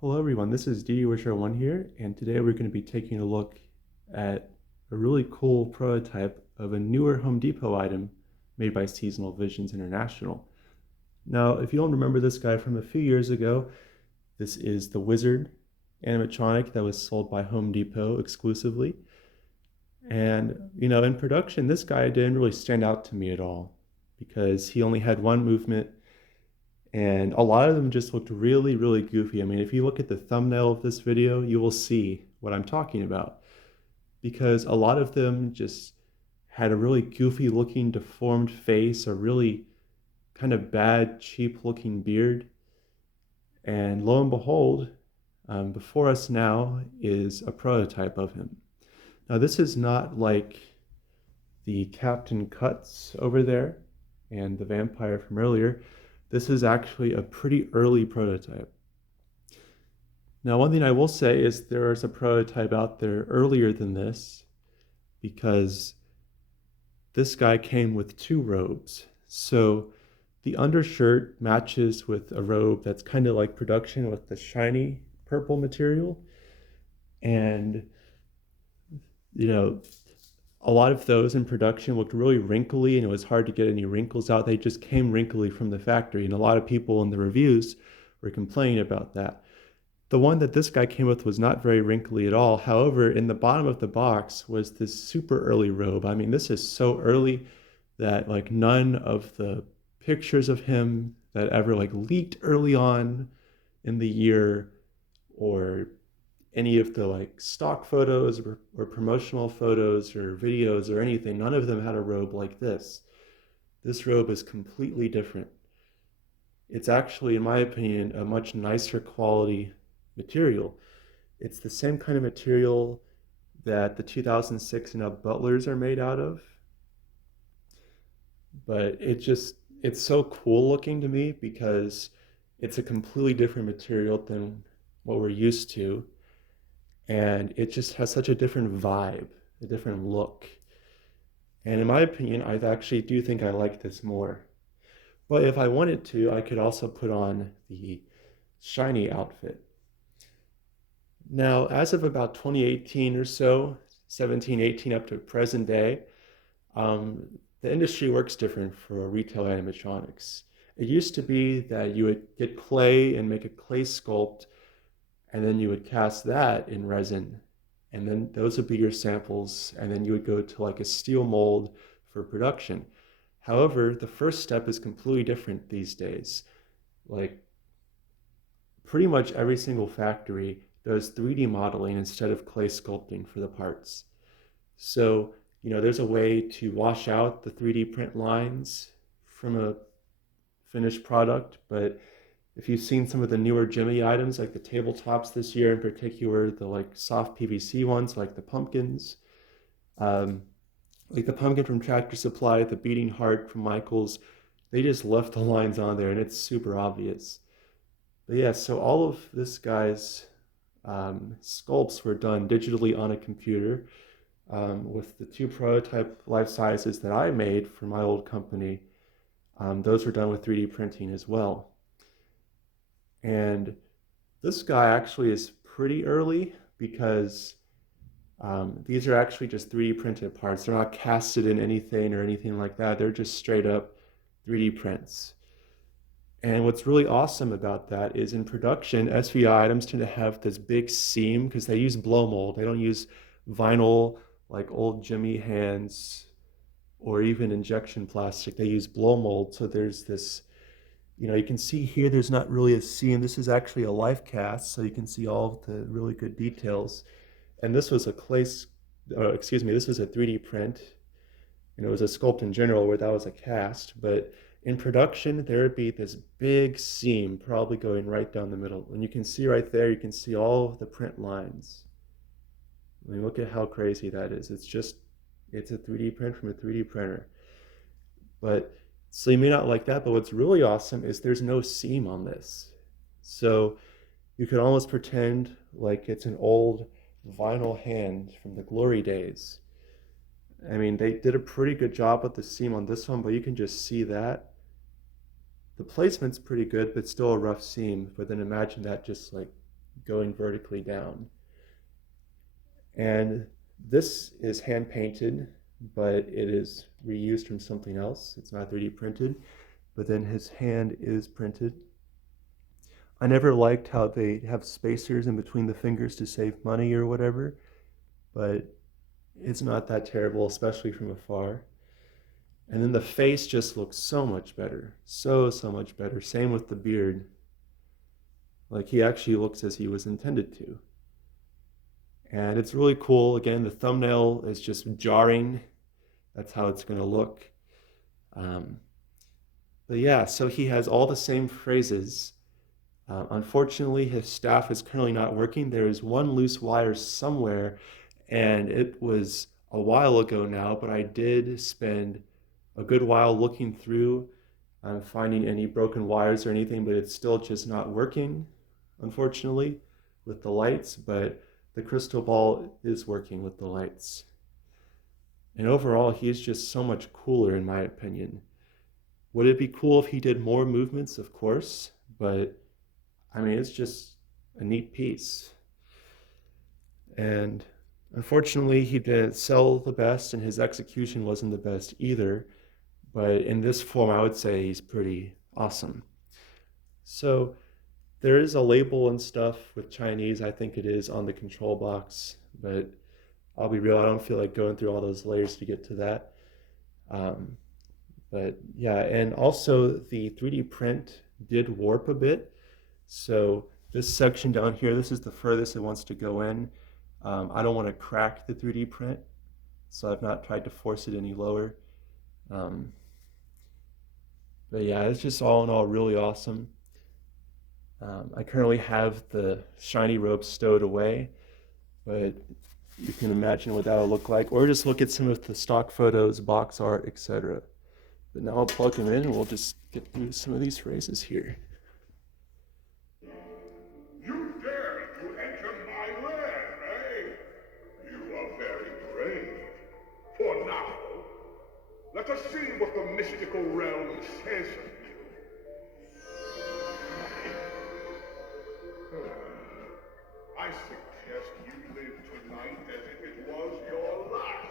Hello everyone, this is DDWisher1 here, and today we're going to be taking a look at a really cool prototype of a newer Home Depot item made by Seasonal Visions International. Now, if you don't remember this guy from a few years ago, this is the Wizard animatronic that was sold by Home Depot exclusively. And, in production, this guy didn't really stand out to me at all because he only had one movement and a lot of them just looked really, really goofy. I mean, if you look at the thumbnail of this video, you will see what I'm talking about because a lot of them just had a really goofy looking deformed face, a really kind of bad, cheap looking beard. And lo and behold, before us now is a prototype of him. Now, this is not like the Captain Cuts over there and the vampire from earlier. This is actually a pretty early prototype. Now, one thing I will say is there is a prototype out there earlier than this because this guy came with two robes. So the undershirt matches with a robe that's kind of like production with the shiny purple material. And, you know, a lot of those in production looked really wrinkly and it was hard to get any wrinkles out. They just came wrinkly from the factory. And a lot of people in the reviews were complaining about that. The one that this guy came with was not very wrinkly at all. However, in the bottom of the box was this super early robe. I mean, this is so early that like none of the pictures of him that ever like leaked early on in the year or any of the like stock photos or promotional photos or videos or anything, none of them had a robe like this. This robe is completely different. It's actually, in my opinion, a much nicer quality material. It's the same kind of material that the 2006 and up butlers are made out of, but it's so cool looking to me because it's a completely different material than what we're used to, and it just has such a different vibe, a different look. And in my opinion, I actually do think I like this more. But if I wanted to, I could also put on the shiny outfit. Now, as of about 2018 or so, 17, 18 up to present day, the industry works different for retail animatronics. It used to be that you would get clay and make a clay sculpt, and then you would cast that in resin, and then those would be your samples, and then you would go to like a steel mold for production. However, the first step is completely different these days. Like pretty much every single factory does 3D modeling instead of clay sculpting for the parts. So, there's a way to wash out the 3D print lines from a finished product, but if you've seen some of the newer Jimmy items, like the tabletops this year in particular, the like soft PVC ones, like the pumpkins, um, like the pumpkin from Tractor Supply, the beating heart from Michaels, they just left the lines on there and it's super obvious. But yeah, so all of this guy's sculpts were done digitally on a computer with the two prototype life sizes that I made for my old company. Those were done with 3D printing as well. And this guy actually is pretty early because these are actually just 3D printed parts. They're not casted in anything or anything like that. They're just straight up 3D prints. And what's really awesome about that is in production, SVI items tend to have this big seam because they use blow mold. They don't use vinyl like old Jimmy hands or even injection plastic. They use blow mold. So there's this, you can see here there's not really a seam. This is actually a life cast, so you can see all of the really good details. And this was this was a 3D print, and it was a sculpt in general where that was a cast, but in production, there would be this big seam probably going right down the middle. And you can see right there, you can see all of the print lines. I mean, look at how crazy that is. It's a 3D print from a 3D printer. But, so you may not like that, but what's really awesome is there's no seam on this. So you could almost pretend like it's an old vinyl hand from the glory days. I mean, they did a pretty good job with the seam on this one, but you can just see that. The placement's pretty good, but still a rough seam. But then imagine that just like going vertically down. And this is hand painted, but it is reused from something else. It's not 3D printed, but then his hand is printed. I never liked how they have spacers in between the fingers to save money or whatever, but it's not that terrible, especially from afar. And then the face just looks so much better. So much better. Same with the beard. Like he actually looks as he was intended to. And it's really cool. Again, the thumbnail is just jarring. That's how it's going to look. Um, but yeah, so he has all the same phrases. Unfortunately, his staff is currently not working. There is one loose wire somewhere, and it was a while ago now, but I did spend a good while looking through, finding any broken wires or anything, but it's still just not working, unfortunately, with the lights. But the crystal ball is working with the lights. And overall, he's just so much cooler, in my opinion. Would it be cool if he did more movements? Of course, but I mean, it's just a neat piece. And unfortunately, he didn't sell the best, and his execution wasn't the best either. But in this form, I would say he's pretty awesome. So there is a label and stuff with Chinese, I think it is, on the control box, but I'll be real, I don't feel like going through all those layers to get to that. Um, but yeah, and also the 3D print did warp a bit. So this section down here, this is the furthest it wants to go in. I don't want to crack the 3D print, so I've not tried to force it any lower. Um, but yeah, it's just all in all really awesome. I currently have the shiny robe stowed away, but you can imagine what that'll look like, or just look at some of the stock photos, box art, etc. But now I'll plug them in and we'll just get through some of these phrases here. You dare to enter my lair, eh? You are very brave. For now, let us see what the mystical realm says of you. I suggest you live tonight as if it was your last.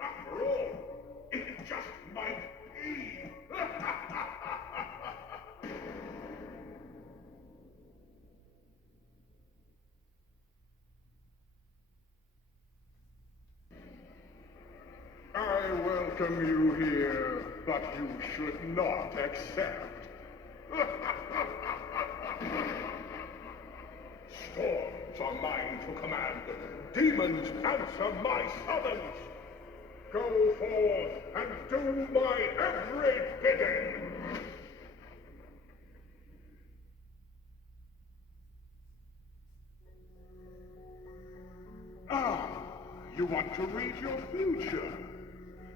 After all, it just might be. I welcome you here, but you should not accept. Storms are mine to command. Demons answer my summons. Go forth and do my every bidding. Ah, you want to read your future?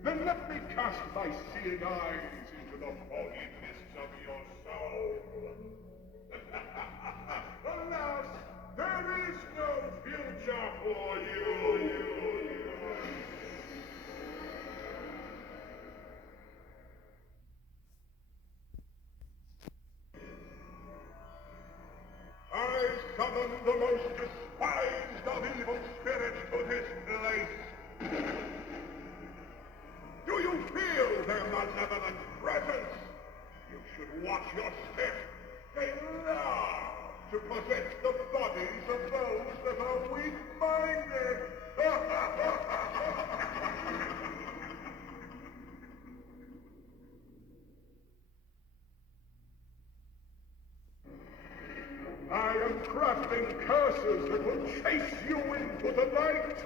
Then let me cast my seeing eyes into the foggy mists of your soul. Alas, there is no future for you. I summon the most despised of evil spirits to this place. Do you feel their malevolent presence? You should watch your step. They love to possess the bodies of those that are weak-minded. I am crafting curses that will chase you into the night.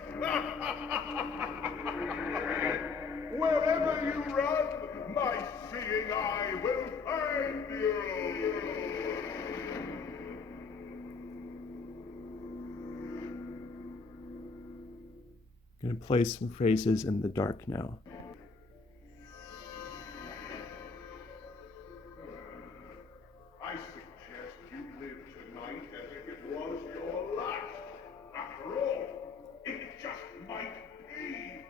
Wherever you run, my seeing eye will find you. I'm going to play some phrases in the dark now. I suggest you live tonight as if it was your last. After all, it just might be.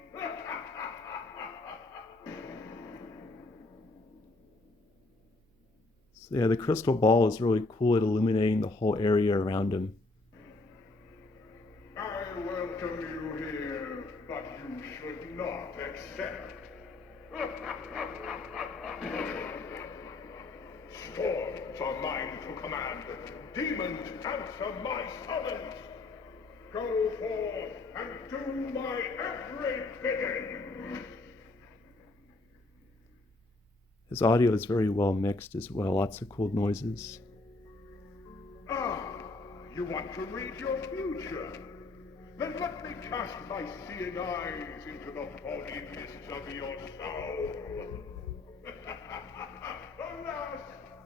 So yeah, the crystal ball is really cool at illuminating the whole area around him. welcome you here, but you should not accept. Storms are mine to command. Demons answer my summons. Go forth and do my every bidding. His audio is very well mixed as well, lots of cool noises. Ah, you want to read your future? Then let me cast my seeing eyes into the foggy mists of your soul. Alas,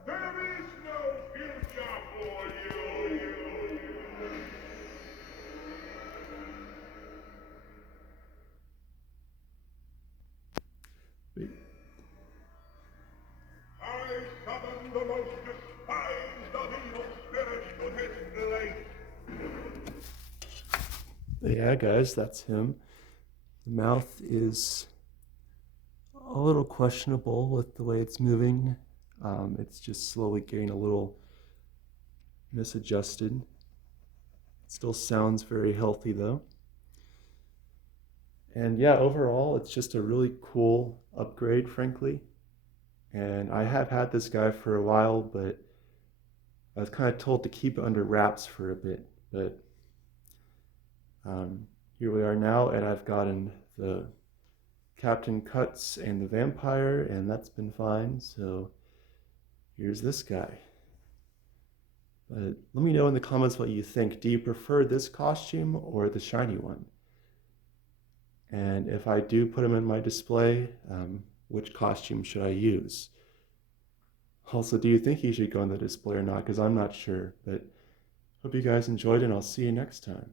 there is no future for you. I summon the most despised of evil spirits to his blade. Yeah, guys, that's him. The mouth is a little questionable with the way it's moving. It's just slowly getting a little misadjusted. It still sounds very healthy though. And yeah, overall, it's just a really cool upgrade, frankly. And I have had this guy for a while, but I was kind of told to keep it under wraps for a bit. But here we are now, and I've gotten the Captain Cuts and the Vampire, and that's been fine. So here's this guy. But let me know in the comments what you think. Do you prefer this costume or the shiny one? And if I do put him in my display, which costume should I use? Also, do you think he should go on the display or not? Because I'm not sure. But hope you guys enjoyed, and I'll see you next time.